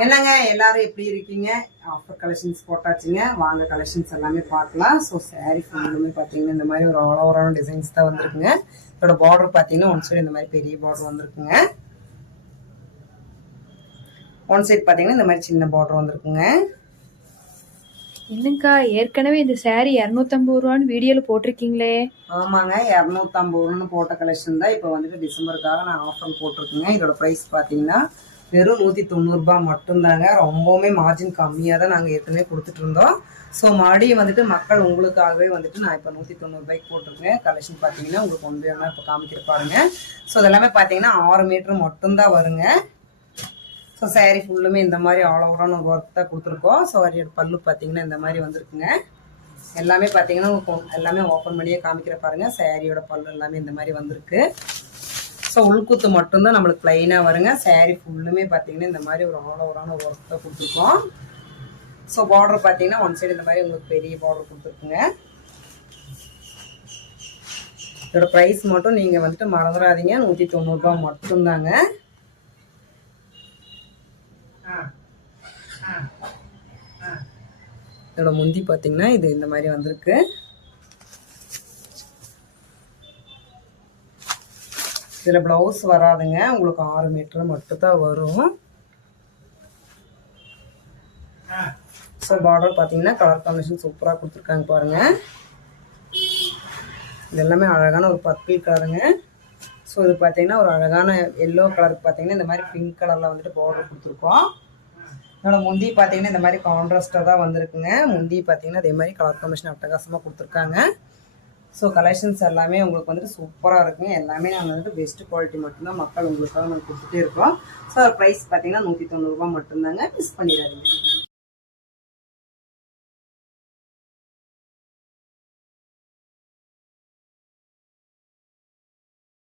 என்னங்க எல்லாரும் எப்படி இருக்கீங்க? ஆஃபர் கலெக்ஷன்ஸ் போட்டாச்சுங்க. வாங்க கலெக்ஷன்ஸ் எல்லாமே பார்க்கலாம். ஸோ சாரீ ஃபுல்லுமே பார்த்தீங்கன்னா இந்த மாதிரி ஒரு ஆல் ஓவரான டிசைன்ஸ் தான் வந்திருக்குங்க. இதோட பார்டர் பார்த்தீங்கன்னா ஒன் சைடு இந்த மாதிரி பெரிய பார்டர் வந்திருக்குங்க. ஒன் சைடு பார்த்தீங்கன்னா இந்த மாதிரி சின்ன பார்டர் வந்திருக்குங்க. என்னங்கா ஏற்கனவே இந்த சாரீ 250 ரூபான்னு வீடியோல போட்டிருக்கீங்களே? ஆமாங்க, 250 ரூபான்னு போட்ட கலெக்ஷன் தான் இப்போ வந்துட்டு டிசம்பருக்காக நான் ஆஃபர் போட்டிருக்குங்க. இதோட ப்ரைஸ் பார்த்தீங்கன்னா வெறும் 190 ரூபாய் மட்டும்தாங்க. ரொம்பவுமே மார்ஜின் கம்மியாக தான் நாங்கள் ஏற்கனவே கொடுத்துட்டு இருந்தோம். ஸோ மறுபடியும் வந்துட்டு மக்கள் உங்களுக்காகவே வந்துட்டு நான் இப்போ 190 ரூபாய்க்கு போட்டிருக்கேன். கலெக்ஷன் பார்த்தீங்கன்னா உங்களுக்கு கொண்டு வேணா இப்போ காமிக்கிற பாருங்க. ஸோ இதெல்லாமே பார்த்தீங்கன்னா 6 மீட்டர் மட்டும்தான் வருங்க. ஸோ சாரீ ஃபுல்லுமே இந்த மாதிரி ஆல் ஓவரான ஒரு ஒர்க் தான் கொடுத்துருக்கோம். ஸோ அதோட பல்லு பார்த்தீங்கன்னா இந்த மாதிரி வந்திருக்குங்க. எல்லாமே பார்த்தீங்கன்னா எல்லாமே ஓப்பன் பண்ணியே காமிக்கிற பாருங்க. சாரியோட பல்லு எல்லாமே இந்த மாதிரி வந்திருக்கு. ஸோ உள்குத்து மட்டும்தான் நம்மளுக்கு பிளைனாக வருங்க. சாரீ ஃபுல்லுமே பார்த்தீங்கன்னா இந்த மாதிரி ஒரு ஆல் ஓவரான ஒரு ஒர்க் தான் கொடுத்துருக்கோம். ஸோ பார்டர் பார்த்தீங்கன்னா ஒன் சைடு இந்த மாதிரி உங்களுக்கு பெரிய பார்டர் கொடுத்துருக்குங்க. இதோட ப்ரைஸ் மட்டும் நீங்கள் வந்துட்டு மறந்துடாதீங்க, 190 ரூபாய் மட்டும்தாங்க. இதோட முந்தி பார்த்தீங்கன்னா இது இந்த மாதிரி வந்திருக்கு. இதில் ப்ளவுஸ் வராதுங்க, உங்களுக்கு 6 மீட்டர் மட்டும் தான் வரும். ஸோ பார்டர் பார்த்தீங்கன்னா கலர் காம்பினேஷன் சூப்பராக கொடுத்துருக்காங்க பாருங்க. இது எல்லாமே அழகான ஒரு பர்பிள் கலருங்க. ஸோ இது பார்த்தீங்கன்னா ஒரு அழகான எல்லோ கலருக்கு பார்த்தீங்கன்னா இந்த மாதிரி பிங்க் கலரில் வந்துட்டு பார்டர் கொடுத்துருக்கோம். என்னோட முந்தி பார்த்தீங்கன்னா இந்த மாதிரி கான்ட்ராஸ்டாக தான் வந்திருக்குங்க. முந்தி பார்த்தீங்கன்னா அதே மாதிரி கலர் காம்பினேஷன் அட்டகாசமாக கொடுத்துருக்காங்க. ஸோ கலெக்ஷன்ஸ் எல்லாமே உங்களுக்கு வந்துட்டு சூப்பராக இருக்குங்க. எல்லாமே நாங்கள் வந்துட்டு பெஸ்ட் குவாலிட்டி மட்டும்தான் மக்கள் உங்களுக்காக நாங்கள் கொடுத்துட்டே இருக்கோம். ஸோ ப்ரைஸ் பார்த்தீங்கன்னா 190 ரூபாய் மட்டும்தாங்க. மிஸ் பண்ணிடாதீங்க.